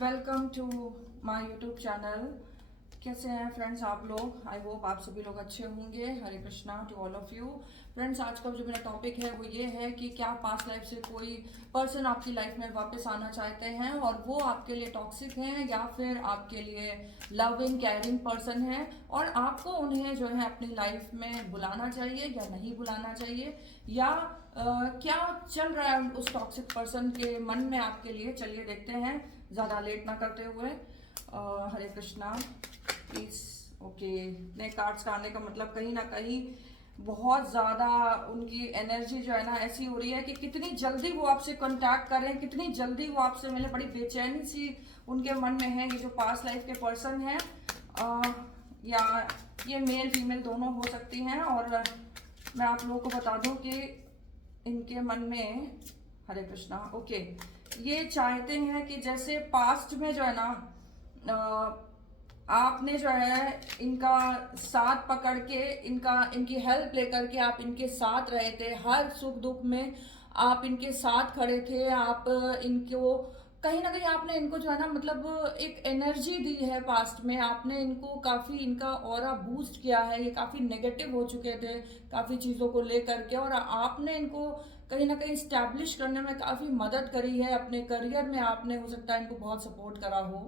Welcome to my YouTube channel. कैसे हैं friends आप लोग? आई होप आप सभी लोग अच्छे होंगे। Hare Krishna to all of you. Friends, आज का जो मेरा टॉपिक है वो ये है कि क्या पास्ट लाइफ से कोई पर्सन आपकी लाइफ में वापस आना चाहते हैं और वो आपके लिए टॉक्सिक हैं या फिर आपके लिए लविंग केयरिंग पर्सन है और आपको उन्हें जो है अपनी लाइफ में बुलाना चाहिए या नहीं बुलाना चाहिए, या क्या चल रहा है उस टॉक्सिक पर्सन के मन में आपके लिए। चलिए देखते हैं ज़्यादा लेट ना करते हुए। हरे कृष्णा प्लीज। ओके, नए कार्ड्स का आने का मतलब कहीं ना कहीं बहुत ज़्यादा उनकी एनर्जी जो है ना ऐसी हो रही है कि कितनी जल्दी वो आपसे कांटेक्ट करें, कितनी जल्दी वो आपसे मिले। बड़ी बेचैनी सी उनके मन में है। ये जो पास्ट लाइफ के पर्सन हैं या ये मेल फीमेल दोनों हो सकती हैं। और मैं आप लोगों को बता दूं कि इनके मन में, हरे कृष्णा, ओके, ये चाहते हैं कि जैसे पास्ट में जो है ना आपने जो है इनका साथ पकड़ के इनकी हेल्प लेकर के आप इनके साथ रहे थे, हर सुख दुख में आप इनके साथ खड़े थे। आप इनको कहीं ना कहीं आपने इनको जो है ना मतलब एक एनर्जी दी है। पास्ट में आपने इनको काफ़ी इनका ऑरा बूस्ट किया है। ये काफ़ी नेगेटिव हो चुके थे काफ़ी चीज़ों को लेकर के, और आपने इनको कहीं ना कहीं स्टैब्लिश करने में काफ़ी मदद करी है। अपने करियर में आपने हो सकता है इनको बहुत सपोर्ट करा हो।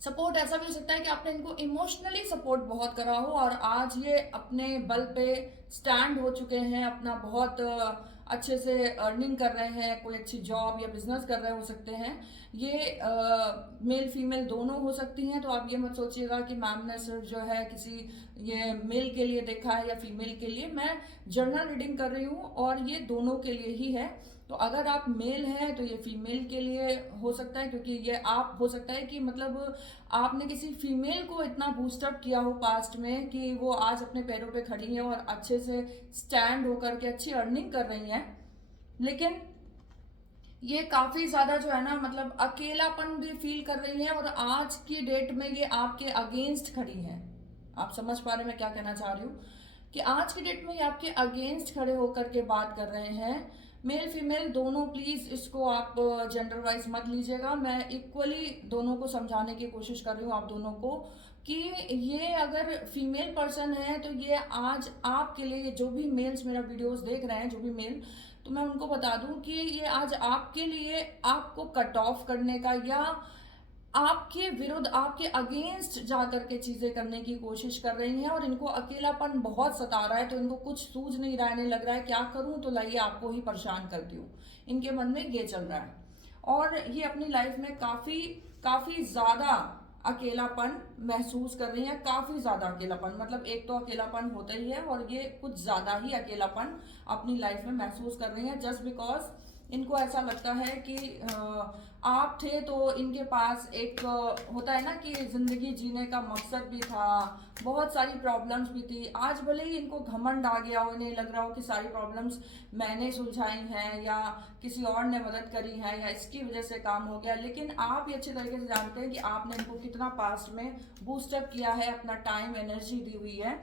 सपोर्ट ऐसा भी हो सकता है कि आपने इनको इमोशनली सपोर्ट बहुत करा हो और आज ये अपने बल पे स्टैंड हो चुके हैं, अपना बहुत अच्छे से अर्निंग कर रहे हैं, कोई अच्छी जॉब या बिजनेस कर रहे हो सकते हैं। ये मेल फीमेल दोनों हो सकती हैं। तो आप ये मत सोचिएगा कि मैम ने सिर्फ जो है किसी ये मेल के लिए देखा है या फीमेल के लिए। मैं जनरल रीडिंग कर रही हूँ और ये दोनों के लिए ही है। तो अगर आप मेल हैं तो ये फीमेल के लिए हो सकता है, क्योंकि ये आप हो सकता है कि मतलब आपने किसी फीमेल को इतना बूस्टअप किया हो पास्ट में कि वो आज अपने पैरों पे खड़ी है और अच्छे से स्टैंड होकर के अच्छी अर्निंग कर रही हैं। लेकिन ये काफी ज्यादा जो है ना मतलब अकेलापन भी फील कर रही है और आज की डेट में ये आपके अगेंस्ट खड़ी है। आप समझ पा रहे हैं मैं क्या कहना चाह रही हूँ? कि आज की डेट में ये आपके अगेंस्ट खड़े होकर के बात कर रहे हैं। मेल फीमेल दोनों, प्लीज इसको आप जेंडर वाइज मत लीजिएगा। मैं इक्वली दोनों को समझाने की कोशिश कर रही हूँ आप दोनों को कि ये अगर फीमेल पर्सन है तो ये आज आपके लिए, जो भी मेल्स मेरा वीडियोस देख रहे हैं, जो भी मेल, तो मैं उनको बता दूं कि ये आज आपके लिए आपको कट ऑफ करने का या आपके विरुद्ध, आपके अगेंस्ट जाकर के चीजें करने की कोशिश कर रही हैं। और इनको अकेलापन बहुत सता रहा है तो इनको कुछ सूझ नहीं रहा है, नहीं लग रहा है क्या करूं, तो लाइए आपको ही परेशान करती हूँ। इनके मन में ये चल रहा है और ये अपनी लाइफ में काफी काफी ज्यादा अकेलापन महसूस कर रही हैं। काफी ज्यादा अकेलापन, मतलब एक तो अकेलापन होता ही है और ये कुछ ज्यादा ही अकेलापन अपनी लाइफ में महसूस कर रही हैं। जस्ट बिकॉज इनको ऐसा लगता है कि आप थे तो इनके पास एक होता है ना कि जिंदगी जीने का मकसद भी था, बहुत सारी प्रॉब्लम्स भी थी। आज भले ही इनको घमंड आ गया हो, इन्हें लग रहा हो कि सारी प्रॉब्लम्स मैंने सुलझाई हैं या किसी और ने मदद करी है या इसकी वजह से काम हो गया, लेकिन आप ये अच्छे तरीके से जानते हैं कि आपने इनको कितना पास्ट में बूस्टअप किया है, अपना टाइम एनर्जी दी हुई है।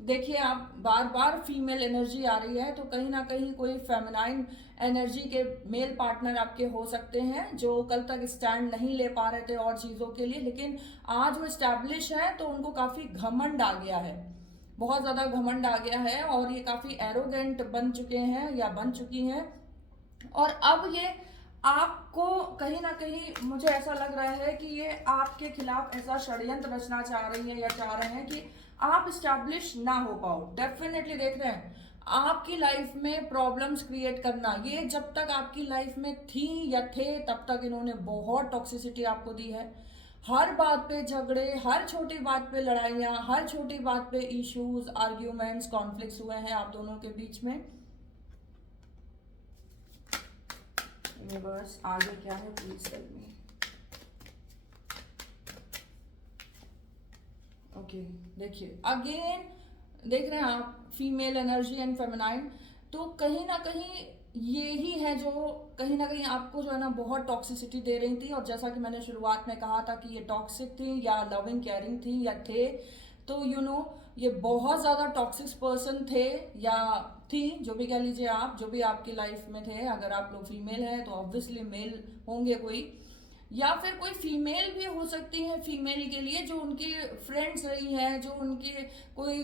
देखिए, आप बार बार फीमेल एनर्जी आ रही है तो कहीं ना कहीं कोई फेमिनाइन एनर्जी के मेल पार्टनर आपके हो सकते हैं जो कल तक स्टैंड नहीं ले पा रहे थे और चीज़ों के लिए, लेकिन आज वो स्टैब्लिश है तो उनको काफ़ी घमंड आ गया है, बहुत ज़्यादा घमंड आ गया है और ये काफ़ी एरोगेंट बन चुके हैं या बन चुकी हैं। और अब ये आपको कहीं ना कहीं, मुझे ऐसा लग रहा है कि ये आपके खिलाफ ऐसा षड्यंत्र रचना चाह रही है या चाह रहे हैं कि आप स्टैब्लिश ना हो पाओ। डेफिनेटली देख रहे हैं आपकी लाइफ में प्रॉब्लम्स क्रिएट करना, ये जब तक आपकी लाइफ में थी या थे तब तक इन्होंने बहुत टॉक्सिसिटी आपको दी है। हर बात पे झगड़े, हर छोटी बात पे लड़ाइयाँ, हर छोटी बात पे इश्यूज, आर्ग्यूमेंट्स, कॉन्फ्लिक्ट्स हुए हैं आप दोनों के बीच में। यूनिवर्स आगे क्या है प्लीज टेल मी। ओके, देखिए अगेन देख रहे हैं आप फीमेल एनर्जी एंड फेमिनाइन, तो कहीं ना कहीं ये ही है जो कहीं ना कहीं आपको जो है ना बहुत टॉक्सिसिटी दे रही थी। और जैसा कि मैंने शुरुआत में कहा था कि ये टॉक्सिक थी या लविंग केयरिंग थी या थे, तो ये बहुत ज़्यादा टॉक्सिक पर्सन थे या थी, जो भी कह लीजिए आप, जो भी आपकी लाइफ में थे। अगर आप लोग फीमेल हैं तो ऑब्वियसली मेल होंगे कोई। या फिर कोई फीमेल भी हो सकती है, फीमेल के लिए जो उनकी फ्रेंड्स रही है, जो उनके कोई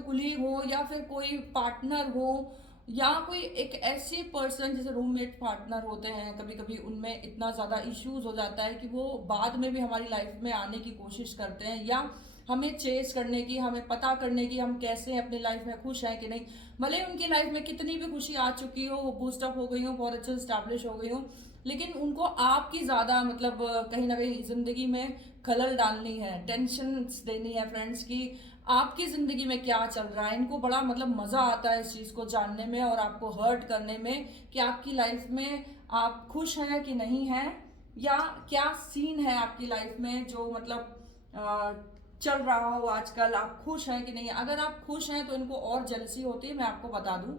कुलीग हो या फिर कोई पार्टनर हो, या कोई एक ऐसी पर्सन जैसे रूममेट पार्टनर होते हैं, कभी कभी उनमें इतना ज़्यादा इश्यूज हो जाता है कि वो बाद में भी हमारी लाइफ में आने की कोशिश करते हैं, या हमें चेस करने की, हमें पता करने की हम कैसे अपनी लाइफ में खुश हैं कि नहीं। भले ही उनकी लाइफ में कितनी भी खुशी आ चुकी हो, वो बूस्टअप हो गई हो, बहुत अच्छे स्टैब्लिश हो गई हो, लेकिन उनको आपकी ज़्यादा मतलब कहीं ना कहीं ज़िंदगी में खलल डालनी है, टेंशन देनी है फ्रेंड्स की आपकी ज़िंदगी में क्या चल रहा है। इनको बड़ा मतलब मज़ा आता है इस चीज़ को जानने में और आपको हर्ट करने में कि आपकी लाइफ में आप खुश हैं कि नहीं हैं, या क्या सीन है आपकी लाइफ में जो मतलब चल रहा हो आजकल, आप खुश हैं कि नहीं। अगर आप खुश हैं तो इनको और जेलसी होती है, मैं आपको बता दूं।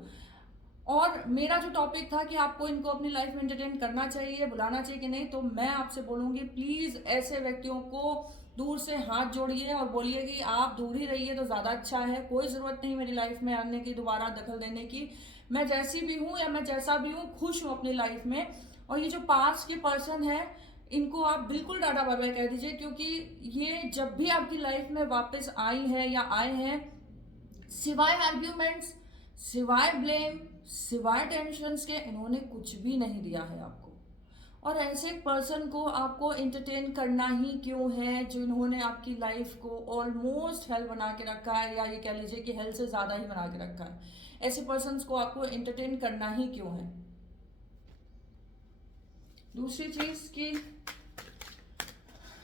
और मेरा जो टॉपिक था कि आपको इनको अपनी लाइफ में एंटरटेन करना चाहिए, बुलाना चाहिए कि नहीं, तो मैं आपसे बोलूंगी प्लीज ऐसे व्यक्तियों को दूर से हाथ जोड़िए और बोलिए कि आप दूर ही रहिए तो ज्यादा अच्छा है। कोई जरूरत नहीं मेरी लाइफ में आने की, दोबारा दखल देने की। मैं जैसी भी हूँ या मैं जैसा भी हूँ, खुश हूँ अपनी लाइफ में। और ये जो पास्ट के पर्सन है, इनको आप बिल्कुल टाटा बाय बाय कह दीजिए, क्योंकि ये जब भी आपकी लाइफ में वापस आई है या आए हैं, सिवाय आर्ग्यूमेंट्स, सिवाय ब्लेम, सिवाय टेंशन्स के इन्होंने कुछ भी नहीं दिया है आपको। और ऐसे एक पर्सन को आपको एंटरटेन करना ही क्यों है, जिन्होंने आपकी लाइफ को ऑलमोस्ट हेल बना के रखा है, या ये कह लीजिए कि हेल से ज्यादा ही बना के रखा है। ऐसे पर्सन को आपको एंटरटेन करना ही क्यों है। दूसरी चीज कि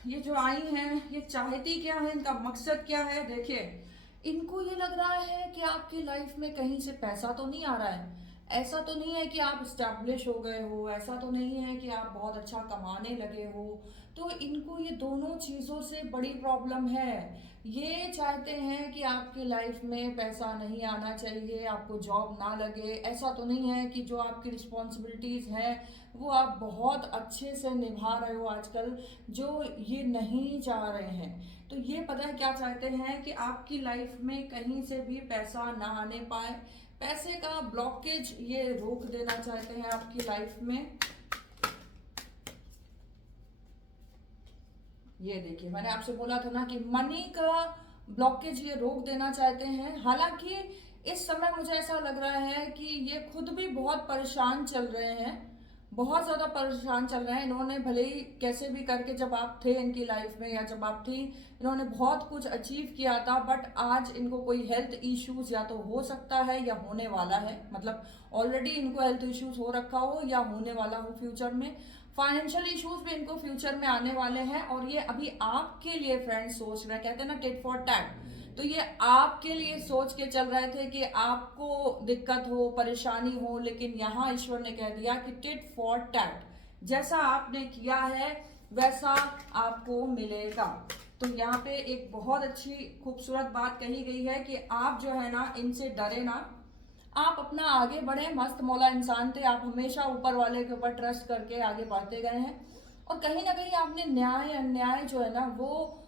ये जो आई हैं, ये चाहती क्या है, इनका मकसद क्या है। देखिए, इनको ये लग रहा है कि आपकी लाइफ में कहीं से पैसा तो नहीं आ रहा है, ऐसा तो नहीं है कि आप स्टैब्लिश हो गए हो, ऐसा तो नहीं है कि आप बहुत अच्छा कमाने लगे हो। तो इनको ये दोनों चीज़ों से बड़ी प्रॉब्लम है। ये चाहते हैं कि आपकी लाइफ में पैसा नहीं आना चाहिए, आपको जॉब ना लगे। ऐसा तो नहीं है कि जो आपकी रिस्पॉन्सिबिलिटीज़ हैं वो आप बहुत अच्छे से निभा रहे हो आजकल, जो ये नहीं चाह रहे हैं। तो ये पता है क्या चाहते हैं कि आपकी लाइफ में कहीं से भी पैसा ना आने पाए, पैसे का ब्लॉकेज ये रोक देना चाहते हैं आपकी लाइफ में। ये देखिए, मैंने आपसे बोला था ना कि मनी का ब्लॉकेज ये रोक देना चाहते हैं। हालांकि इस समय मुझे ऐसा लग रहा है कि ये खुद भी बहुत परेशान चल रहे हैं, बहुत ज़्यादा परेशान चल रहे हैं। इन्होंने भले ही कैसे भी करके, जब आप थे इनकी लाइफ में या जब आप थी, इन्होंने बहुत कुछ अचीव किया था, बट आज इनको कोई हेल्थ इश्यूज या तो हो सकता है या होने वाला है, मतलब ऑलरेडी इनको हेल्थ इश्यूज हो रखा हो या होने वाला हो फ्यूचर में। फाइनेंशियल इश्यूज भी इनको फ्यूचर में आने वाले हैं, और ये अभी आपके लिए फ्रेंड्स सोच रहे हैं, कहते हैं ना टिट फॉर टैट, तो ये आपके लिए सोच के चल रहे थे कि आपको दिक्कत हो, परेशानी हो, लेकिन यहाँ ईश्वर ने कह दिया कि टिट फॉर टैट, जैसा आपने किया है वैसा आपको मिलेगा। तो यहाँ पे एक बहुत अच्छी खूबसूरत बात कही गई है कि आप जो है ना, इनसे डरे ना, आप अपना आगे बढ़े। मस्त मौला इंसान थे आप, हमेशा ऊपर वाले के ऊपर ट्रस्ट करके आगे बढ़ते गए हैं, और कहीं ना कहीं आपने न्याय अन्याय जो है ना वो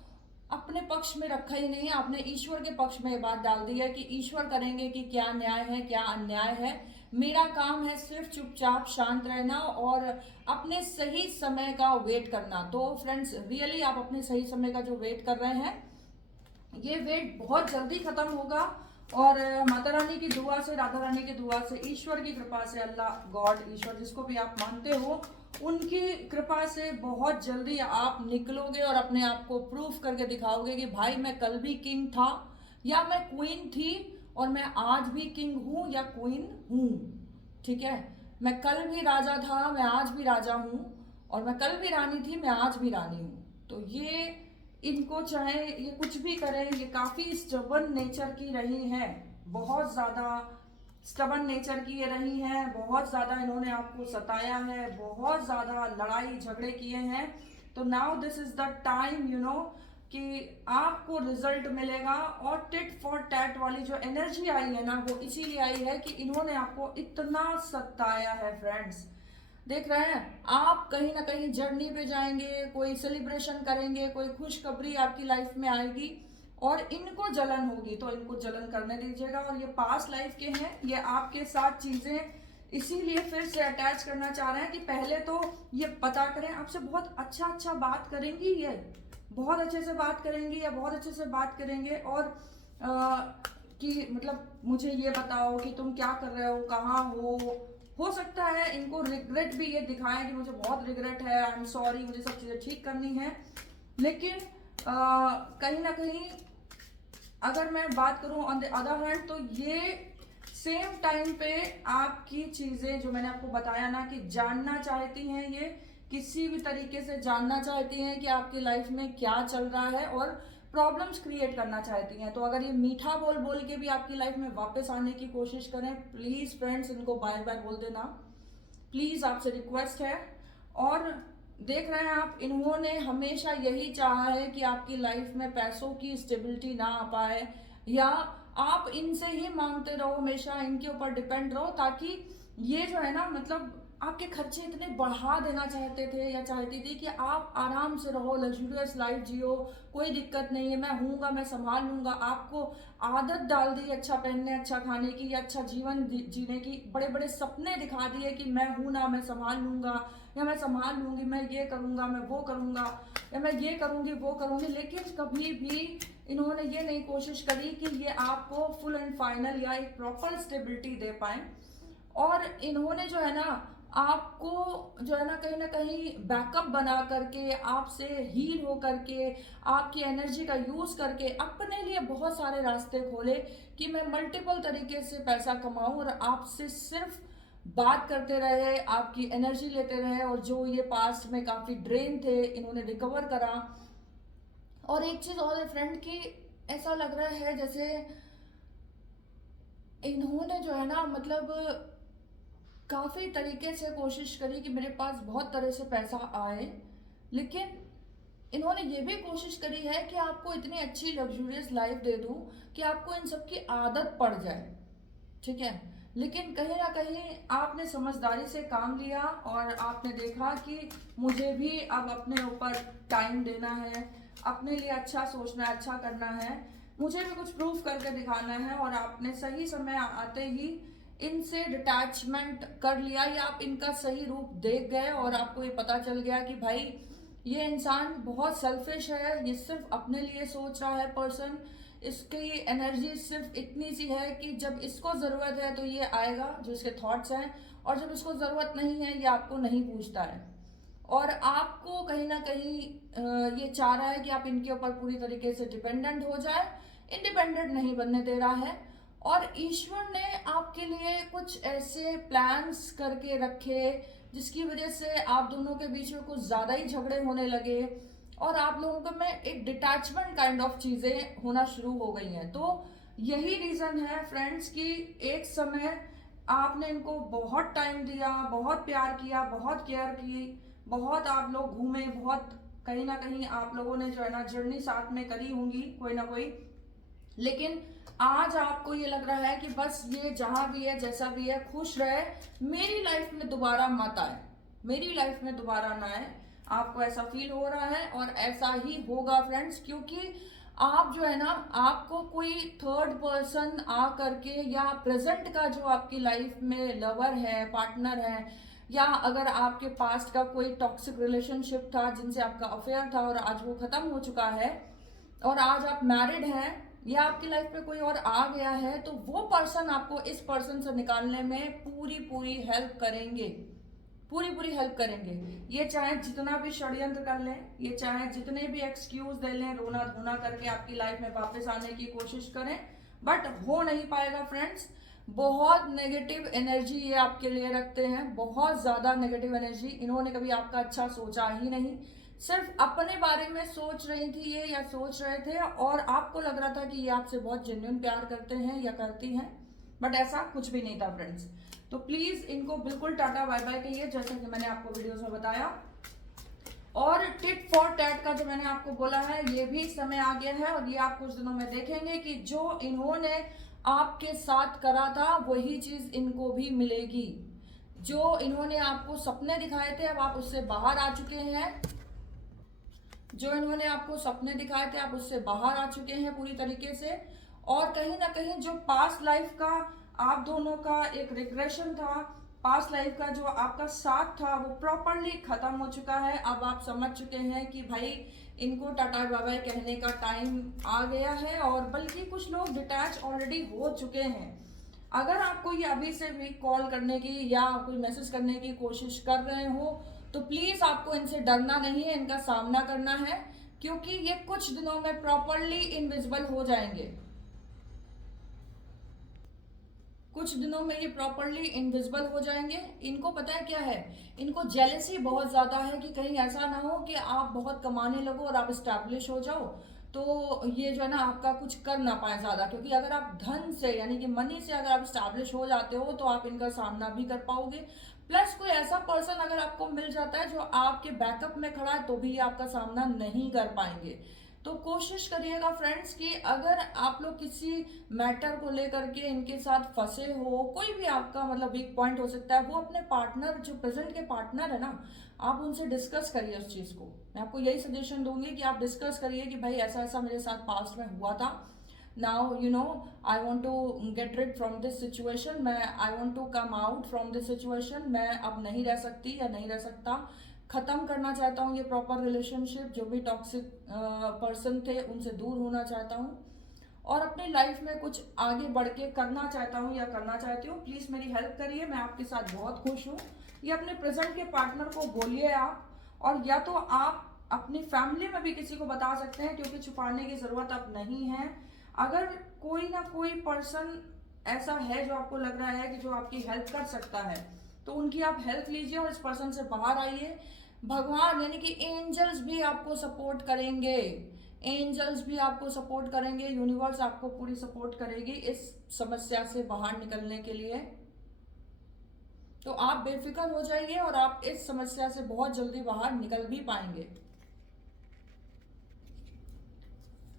अपने पक्ष में रखा ही नहीं है, आपने ईश्वर के पक्ष में ये बात डाल दी है कि ईश्वर करेंगे कि क्या न्याय है क्या अन्याय है। मेरा काम है सिर्फ चुपचाप शांत रहना और अपने सही समय का वेट करना। तो फ्रेंड्स, रियली आप अपने सही समय का जो वेट कर रहे हैं, ये वेट बहुत जल्दी खत्म होगा। और माता रानी की दुआ से, राधा रानी की दुआ से, ईश्वर की कृपा से, अल्लाह गॉड ईश्वर जिसको भी आप मानते हो, उनकी कृपा से बहुत जल्दी आप निकलोगे और अपने आप को प्रूफ करके दिखाओगे कि भाई मैं कल भी किंग था या मैं क्वीन थी, और मैं आज भी किंग हूँ या क्वीन हूँ। ठीक है, मैं कल भी राजा था, मैं आज भी राजा हूँ, और मैं कल भी रानी थी, मैं आज भी रानी हूँ। तो ये इनको चाहे ये कुछ भी करें, ये काफी स्टबर्न नेचर की रही हैं, बहुत ज्यादा स्टबर्न नेचर की ये रही हैं, बहुत ज्यादा इन्होंने आपको सताया है, बहुत ज्यादा लड़ाई झगड़े किए हैं। तो now this is the time कि आपको रिजल्ट मिलेगा। और टिट फॉर टैट वाली जो एनर्जी आई है ना, वो इसीलिए आई है कि इन्होंने आपको इतना सताया है फ्रेंड्स। देख रहे हैं आप, कहीं ना कहीं जर्नी पे जाएंगे, कोई सेलिब्रेशन करेंगे, कोई खुशखबरी आपकी लाइफ में आएगी, और इनको जलन होगी, तो इनको जलन करने दीजिएगा। और ये पास्ट लाइफ के हैं, ये आपके साथ चीजें इसीलिए फिर से अटैच करना चाह रहे हैं कि पहले तो ये पता करें आपसे, बहुत अच्छा बात करेंगी, ये बहुत अच्छे से बात करेंगी या बहुत अच्छे से बात करेंगे, और कि मतलब मुझे ये बताओ कि तुम क्या कर रहे हो, कहाँ हो सकता है इनको रिग्रेट भी ये दिखाएं कि मुझे बहुत रिग्रेट है, आई एम सॉरी, मुझे सब चीज़ें ठीक करनी है। लेकिन कहीं ना कहीं अगर मैं बात करूं ऑन द अदर हैंड, तो ये सेम टाइम पे आपकी चीजें जो मैंने आपको बताया ना कि जानना चाहती हैं, ये किसी भी तरीके से जानना चाहती हैं कि आपकी लाइफ में क्या चल रहा है और प्रॉब्लम्स क्रिएट करना चाहती हैं। तो अगर ये मीठा बोल बोल के भी आपकी लाइफ में वापस आने की कोशिश करें, प्लीज फ्रेंड्स इनको बाय बाय बोल देना, प्लीज आपसे रिक्वेस्ट है। और देख रहे हैं आप, इन्होंने हमेशा यही चाहा है कि आपकी लाइफ में पैसों की स्टेबिलिटी ना आ पाए, या आप इनसे ही मांगते रहो, हमेशा इनके ऊपर डिपेंड रहो, ताकि ये जो है ना मतलब आपके खर्चे इतने बढ़ा देना चाहते थे या चाहती थी कि आप आराम से रहो, लग्जूरियस लाइफ जियो, कोई दिक्कत नहीं है, मैं हूँगा, मैं संभाल लूंगा। आपको आदत डाल दी अच्छा पहनने, अच्छा खाने की, या अच्छा जीवन जीने की, बड़े बड़े सपने दिखा दिए कि मैं हूं ना, मैं संभाल लूंगा या मैं संभाल लूंगी, मैं ये करूंगा, मैं वो करूंगा, या मैं ये करूंगी वो करूंगी। लेकिन कभी भी इन्होंने ये नहीं कोशिश करी कि ये आपको फुल एंड फाइनल या एक प्रॉपर स्टेबिलिटी दे पाए। और इन्होंने जो है ना आपको जो है ना कहीं बैकअप बना करके, आपसे हील हो करके, आपकी एनर्जी का यूज करके अपने लिए बहुत सारे रास्ते खोले कि मैं मल्टीपल तरीके से पैसा कमाऊं, और आपसे सिर्फ बात करते रहे, आपकी एनर्जी लेते रहे, और जो ये पास्ट में काफी ड्रेन थे इन्होंने रिकवर करा। और एक चीज और है फ्रेंड की, ऐसा लग रहा है जैसे इन्होंने जो है ना मतलब काफी तरीके से कोशिश करी कि मेरे पास बहुत तरह से पैसा आए, लेकिन इन्होंने ये भी कोशिश करी है कि आपको इतनी अच्छी लग्जूरियस लाइफ दे दूं कि आपको इन सब की आदत पड़ जाए, ठीक है। लेकिन कहीं ना कहीं आपने समझदारी से काम लिया और आपने देखा कि मुझे भी अब अपने ऊपर टाइम देना है, अपने लिए अच्छा सोचना है, अच्छा करना है, मुझे भी कुछ प्रूफ करके दिखाना है। और आपने सही समय आते ही इनसे डिटैचमेंट कर लिया, या आप इनका सही रूप देख गए और आपको ये पता चल गया कि भाई ये इंसान बहुत सेल्फिश है, ये सिर्फ अपने लिए सोच रहा है पर्सन, इसकी एनर्जी सिर्फ इतनी सी है कि जब इसको जरूरत है तो ये आएगा, जो इसके थॉट्स हैं, और जब इसको जरूरत नहीं है ये आपको नहीं पूछता है। और आपको कहीं ना कहीं ये चाह रहा है कि आप इनके ऊपर पूरी तरीके से डिपेंडेंट हो जाए, इंडिपेंडेंट नहीं बनने दे रहा है। और ईश्वर ने आपके लिए कुछ ऐसे प्लान्स करके रखे जिसकी वजह से आप दोनों के बीच में कुछ ज्यादा ही झगड़े होने लगे, और आप लोगों को में एक डिटैचमेंट काइंड ऑफ चीजें होना शुरू हो गई हैं। तो यही रीजन है फ्रेंड्स कि एक समय आपने इनको बहुत टाइम दिया, बहुत प्यार किया, बहुत केयर की, बहुत आप लोग घूमे, बहुत कहीं ना कहीं आप लोगों ने जो है ना जर्नी साथ में करी होंगी कोई ना कोई। लेकिन आज आपको ये लग रहा है कि बस ये जहां भी है, जैसा भी है, खुश रहे, मेरी लाइफ में दोबारा मत आए, मेरी लाइफ में दोबारा ना आए। आपको ऐसा फील हो रहा है और ऐसा ही होगा फ्रेंड्स, क्योंकि आप जो है ना, आपको कोई थर्ड पर्सन आ करके, या प्रेजेंट का जो आपकी लाइफ में लवर है, पार्टनर है, या अगर आपके पास्ट का कोई टॉक्सिक रिलेशनशिप था जिनसे आपका अफेयर था और आज वो खत्म हो चुका है, और आज आप मैरिड हैं, या आपकी लाइफ में कोई और आ गया है, तो वो पर्सन आपको इस पर्सन से निकालने में पूरी पूरी हेल्प करेंगे, पूरी पूरी हेल्प करेंगे। ये चाहे जितना भी षड्यंत्र कर लें, ये चाहे जितने भी एक्सक्यूज दे लें, रोना धोना करके आपकी लाइफ में वापस आने की कोशिश करें, बट हो नहीं पाएगा फ्रेंड्स। बहुत नेगेटिव एनर्जी ये आपके लिए रखते हैं, बहुत ज्यादा नेगेटिव एनर्जी। इन्होंने कभी आपका अच्छा सोचा ही नहीं, सिर्फ अपने बारे में सोच रही थी ये, या सोच रहे थे, और आपको लग रहा था कि ये आपसे बहुत जेन्युइन प्यार करते हैं या करती हैं, बट ऐसा कुछ भी नहीं था फ्रेंड्स। तो प्लीज इनको बिल्कुल टाटा बाय बाय कहिए, जैसा कि मैंने आपको वीडियोस में बताया। और टिट फॉर टैट का जो मैंने आपको बोला है, ये भी समय आ गया है, और ये आप कुछ दिनों में देखेंगे कि जो इन्होंने आपके साथ करा था वही चीज इनको भी मिलेगी। जो इन्होंने आपको सपने दिखाए थे, अब आप उससे बाहर आ चुके हैं। जो इन्होंने आपको सपने दिखाए थे, आप उससे बाहर आ चुके हैं पूरी तरीके से। और कहीं ना कहीं जो पास्ट लाइफ का आप दोनों का एक रिग्रेशन था, पास्ट लाइफ का जो आपका साथ था वो प्रॉपरली खत्म हो चुका है। अब आप समझ चुके हैं कि भाई इनको टाटा बाय बाय कहने का टाइम आ गया है, और बल्कि कुछ लोग डिटैच ऑलरेडी हो चुके हैं। अगर आपको ये अभी से भी कॉल करने की या कोई मैसेज करने की कोशिश कर रहे हो तो प्लीज आपको इनसे डरना नहीं है, इनका सामना करना है, क्योंकि ये कुछ दिनों में प्रॉपरली इनविजिबल हो जाएंगे। कुछ दिनों में ये प्रॉपरली इनविजिबल हो जाएंगे। इनको पता है क्या है, इनको जेलसी बहुत ज्यादा है कि कहीं ऐसा ना हो कि आप बहुत कमाने लगो और आप स्टैब्लिश हो जाओ तो ये जो है ना आपका कुछ कर ना पाए ज्यादा, क्योंकि अगर आप धन से यानी कि मनी से अगर आप स्टैब्लिश हो जाते हो तो आप इनका सामना भी कर पाओगे। प्लस कोई ऐसा पर्सन अगर आपको मिल जाता है जो आपके बैकअप में खड़ा है तो भी ये आपका सामना नहीं कर पाएंगे। तो कोशिश करिएगा फ्रेंड्स कि अगर आप लोग किसी मैटर को लेकर के इनके साथ फंसे हो, कोई भी आपका मतलब वीक पॉइंट हो सकता है, वो अपने पार्टनर जो प्रेजेंट के पार्टनर है ना, आप उनसे डिस्कस करिए उस चीज को। मैं आपको यही सजेशन दूंगी कि आप डिस्कस करिए कि भाई ऐसा ऐसा मेरे साथ पास्ट में हुआ था, now you know I want to get rid from this situation, मैं I want to come out from this situation, मैं अब नहीं रह सकती या नहीं रह सकता, खत्म करना चाहता हूँ ये प्रॉपर रिलेशनशिप, जो भी टॉक्सिक पर्सन थे उनसे दूर होना चाहता हूँ और अपनी लाइफ में कुछ आगे बढ़ के करना चाहता हूँ या करना चाहती हूँ, प्लीज मेरी हेल्प करिए, मैं आपके साथ बहुत खुश हूँ। ये अपने प्रेजेंट के पार्टनर को बोलिए आप, और या तो आप अपनी फैमिली में भी किसी को बता सकते हैं, क्योंकि छुपाने की जरूरत अब नहीं है। अगर कोई ना कोई पर्सन ऐसा है जो आपको लग रहा है कि जो आपकी हेल्प कर सकता है तो उनकी आप हेल्प लीजिए और इस पर्सन से बाहर आइए। भगवान यानी कि एंजल्स भी आपको सपोर्ट करेंगे, एंजल्स भी आपको सपोर्ट करेंगे, यूनिवर्स आपको पूरी सपोर्ट करेगी इस समस्या से बाहर निकलने के लिए। तो आप बेफिक्र हो जाइए और आप इस समस्या से बहुत जल्दी बाहर निकल भी पाएंगे,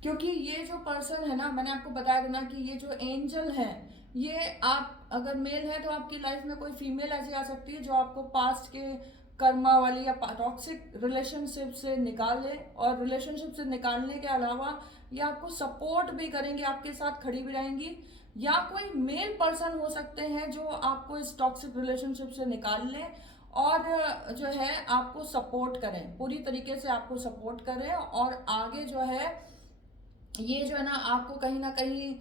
क्योंकि ये जो पर्सन है ना, मैंने आपको बताया था ना कि ये जो एंजल है, ये आप अगर मेल है तो आपकी लाइफ में कोई फीमेल ऐसी आ सकती है जो आपको पास्ट के कर्मा वाली या टॉक्सिक रिलेशनशिप से निकाल ले, और रिलेशनशिप से निकालने के अलावा ये आपको सपोर्ट भी करेंगे, आपके साथ खड़ी भी रहेंगी। या कोई मेल पर्सन हो सकते हैं जो आपको इस टॉक्सिक रिलेशनशिप से निकाल लें और जो है आपको सपोर्ट करें, पूरी तरीके से आपको सपोर्ट करें, और आगे जो है ये जो है ना आपको कहीं ना कहीं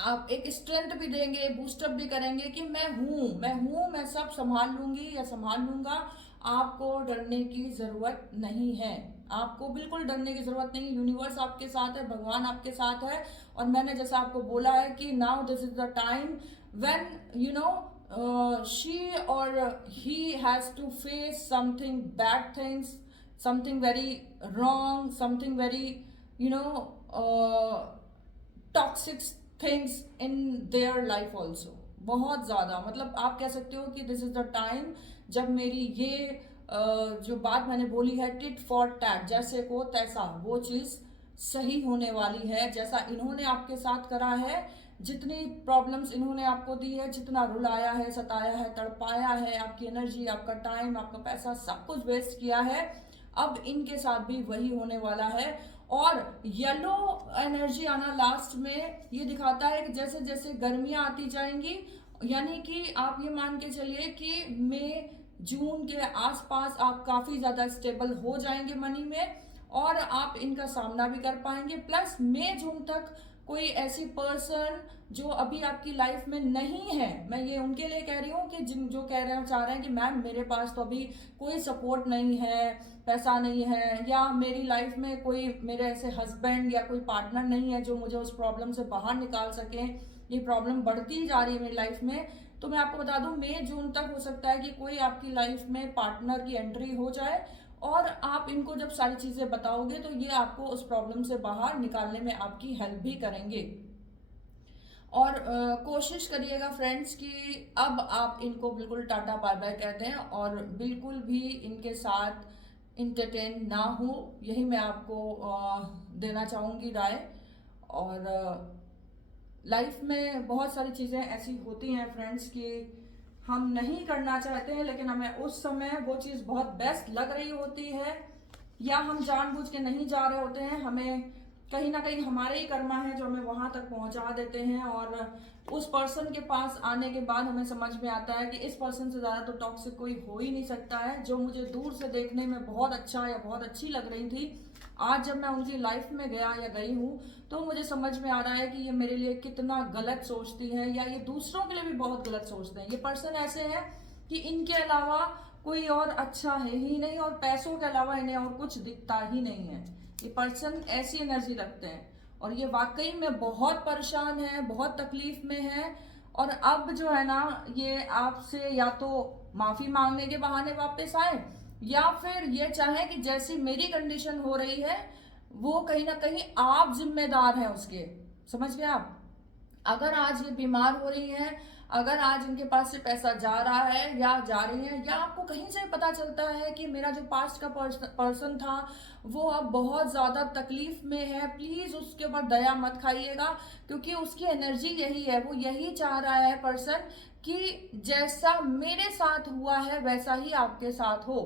आप एक स्ट्रेंथ भी देंगे, बूस्टअप भी करेंगे कि मैं हूँ, मैं सब संभाल लूंगी या संभाल लूंगा, आपको डरने की जरूरत नहीं है, आपको बिल्कुल डरने की जरूरत नहीं। यूनिवर्स आपके साथ है, भगवान आपके साथ है, और मैंने जैसा आपको बोला है कि now this is the time when you know she और he has to face something bad things, something very wrong, something very you know toxic things in their life also, बहुत ज्यादा, मतलब आप कह सकते हो कि दिस इज द टाइम जब मेरी ये जो बात मैंने बोली है टिट फॉर टैट, जैसे को तैसा, वो चीज सही होने वाली है। जैसा इन्होंने आपके साथ करा है, जितनी प्रॉब्लम्स इन्होंने आपको दी है, जितना रुलाया है, सताया है, तड़पाया है, आपकी एनर्जी, आपका टाइम, आपका पैसा, सब कुछ वेस्ट किया है, अब इनके साथ भी वही होने वाला है। और येलो एनर्जी आना लास्ट में ये दिखाता है कि जैसे जैसे गर्मियां आती जाएंगी, यानी कि आप ये मान के चलिए कि मई जून के आसपास आप काफी ज्यादा स्टेबल हो जाएंगे मनी में, और आप इनका सामना भी कर पाएंगे। प्लस मई जून तक कोई ऐसी पर्सन जो अभी आपकी लाइफ में नहीं है, मैं ये उनके लिए कह रही हूँ कि जिन जो कह रहे हैं, चाह रहे हैं कि मैम मेरे पास तो अभी कोई सपोर्ट नहीं है, पैसा नहीं है, या मेरी लाइफ में कोई मेरे ऐसे हस्बैंड या कोई पार्टनर नहीं है जो मुझे उस प्रॉब्लम से बाहर निकाल सके, ये प्रॉब्लम बढ़ती जा रही है मेरी लाइफ में, तो मैं आपको बता दूं मई जून तक हो सकता है कि कोई आपकी लाइफ में पार्टनर की एंट्री हो जाए, और आप इनको जब सारी चीजें बताओगे तो ये आपको उस प्रॉब्लम से बाहर निकालने में आपकी हेल्प भी करेंगे। और कोशिश करिएगा फ्रेंड्स कि अब आप इनको बिल्कुल टाटा बाय बाय कहते हैं और बिल्कुल भी इनके साथ इंटरटेन ना हो, यही मैं आपको देना चाहूँगी राय। और लाइफ में बहुत सारी चीज़ें ऐसी होती हैं फ्रेंड्स कि हम नहीं करना चाहते हैं, लेकिन हमें उस समय वो चीज़ बहुत बेस्ट लग रही होती है, या हम जानबूझ के नहीं जा रहे होते हैं, हमें कहीं ना कहीं हमारे ही कर्मा है जो हमें वहां तक पहुंचा देते हैं, और उस पर्सन के पास आने के बाद हमें समझ में आता है कि इस पर्सन से ज़्यादा तो टॉक्सिक कोई हो ही नहीं सकता है। जो मुझे दूर से देखने में बहुत अच्छा या बहुत अच्छी लग रही थी, आज जब मैं उनकी लाइफ में गया या गई हूँ तो मुझे समझ में आ रहा है कि ये मेरे लिए कितना गलत सोचती है, या ये दूसरों के लिए भी बहुत गलत सोचते हैं। ये पर्सन ऐसे हैं कि इनके अलावा कोई और अच्छा है ही नहीं, और पैसों के अलावा इन्हें और कुछ दिखता ही नहीं है। ये पर्सन ऐसी एनर्जी रखते हैं, और ये वाकई में बहुत परेशान है, बहुत तकलीफ में है। और अब जो है ना, ये आपसे या तो माफी मांगने के बहाने वापस आए, या फिर ये चाहे कि जैसी मेरी कंडीशन हो रही है वो कहीं ना कहीं आप जिम्मेदार हैं उसके। समझ गए आप? अगर आज ये बीमार हो रही हैं, अगर आज इनके पास से पैसा जा रहा है या जा रही है, या आपको कहीं से पता चलता है कि मेरा जो पास्ट का पर्सन था वो अब बहुत ज़्यादा तकलीफ में है, प्लीज़ उसके ऊपर दया मत खाइएगा, क्योंकि उसकी एनर्जी यही है। वो यही चाह रहा है पर्सन कि जैसा मेरे साथ हुआ है वैसा ही आपके साथ हो,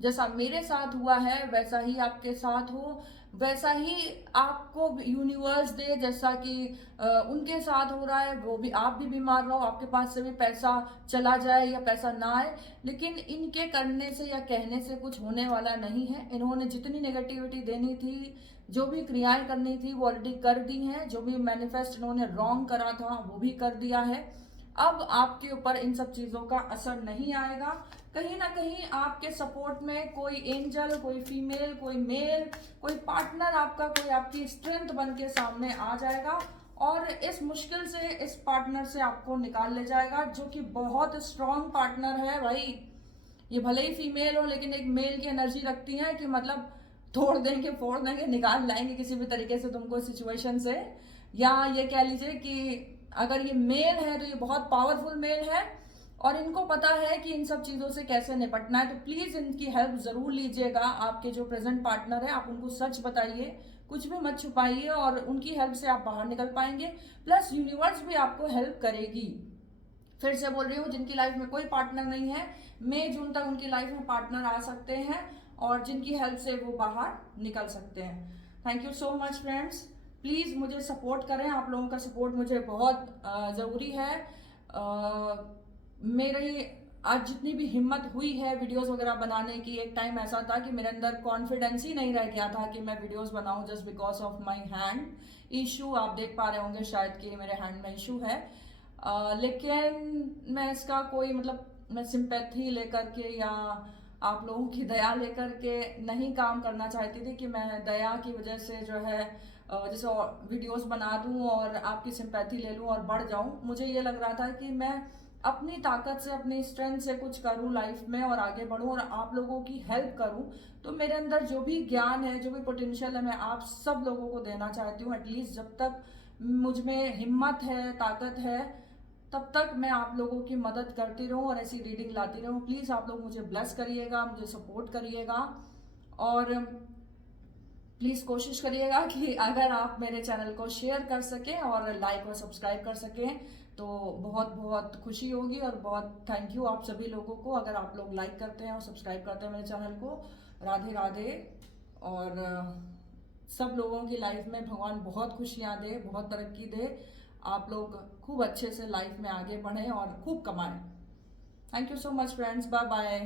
जैसा मेरे साथ हुआ है वैसा ही आपके साथ हो, वैसा ही आपको यूनिवर्स दे जैसा कि उनके साथ हो रहा है। वो भी, आप भी बीमार रहो, आपके पास से भी पैसा चला जाए या पैसा ना आए, लेकिन इनके करने से या कहने से कुछ होने वाला नहीं है। इन्होंने जितनी नेगेटिविटी देनी थी, जो भी क्रियाएं करनी थी वो ऑलरेडी कर दी हैं। जो भी मैनिफेस्ट इन्होंने रॉन्ग करा था वो भी कर दिया है। अब आपके ऊपर इन सब चीज़ों का असर नहीं आएगा। कहीं ना कहीं आपके सपोर्ट में कोई एंजल, कोई फीमेल, कोई मेल, कोई पार्टनर आपका, कोई आपकी स्ट्रेंथ बन के सामने आ जाएगा, और इस मुश्किल से, इस पार्टनर से आपको निकाल ले जाएगा, जो कि बहुत स्ट्रॉन्ग पार्टनर है भाई। ये भले ही फीमेल हो, लेकिन एक मेल की एनर्जी रखती है कि मतलब तोड़ देंगे, फोड़ देंगे, निकाल लाएंगे किसी भी तरीके से तुमको सिचुएशन से। या ये कह लीजिए कि अगर ये मेल है तो ये बहुत पावरफुल मेल है, और इनको पता है कि इन सब चीज़ों से कैसे निपटना है। तो प्लीज़ इनकी हेल्प ज़रूर लीजिएगा। आपके जो प्रेजेंट पार्टनर है, आप उनको सच बताइए, कुछ भी मत छुपाइए, और उनकी हेल्प से आप बाहर निकल पाएंगे। प्लस यूनिवर्स भी आपको हेल्प करेगी। फिर से बोल रही हूँ, जिनकी लाइफ में कोई पार्टनर नहीं है, मई जून तक उनकी लाइफ में पार्टनर आ सकते हैं, और जिनकी हेल्प से वो बाहर निकल सकते हैं। Thank you so much friends. Please मुझे सपोर्ट करें, आप लोगों का सपोर्ट मुझे बहुत ज़रूरी है। मेरी आज जितनी भी हिम्मत हुई है वीडियोस वगैरह बनाने की, एक टाइम ऐसा था कि मेरे अंदर कॉन्फिडेंस ही नहीं रह गया था कि मैं वीडियोस बनाऊं, just because of my hand issue. आप देख पा रहे होंगे शायद कि मेरे हैंड में इशू है, लेकिन मैं इसका कोई मतलब, मैं सिंपैथी लेकर के या आप लोगों की दया लेकर के नहीं काम करना चाहती थी कि मैं दया की वजह से जो है जैसे वीडियोस बना दूं और आपकी सिंपैथी ले लूं और बढ़ जाऊं। मुझे ये लग रहा था कि मैं अपनी ताकत से, अपनी स्ट्रेंथ से कुछ करूं लाइफ में और आगे बढ़ूं और आप लोगों की हेल्प करूं। तो मेरे अंदर जो भी ज्ञान है, जो भी पोटेंशियल है, मैं आप सब लोगों को देना चाहती हूँ। एटलीस्ट जब तक मुझ में हिम्मत है, ताकत है, तब तक मैं आप लोगों की मदद करती रहूं और ऐसी रीडिंग लाती रहूं। प्लीज़ आप लोग मुझे ब्लेस करिएगा, मुझे सपोर्ट करिएगा, और प्लीज़ कोशिश करिएगा कि अगर आप मेरे चैनल को शेयर कर सकें और लाइक और सब्सक्राइब कर सकें तो बहुत बहुत खुशी होगी। और बहुत थैंक यू आप सभी लोगों को, अगर आप लोग लाइक करते हैं और सब्सक्राइब करते हैं मेरे चैनल को। राधे राधे। और सब लोगों की लाइफ में भगवान बहुत खुशियाँ दे, बहुत तरक्की दे, आप लोग खूब अच्छे से लाइफ में आगे बढ़ें और खूब कमाएं। Thank you so much friends, bye bye.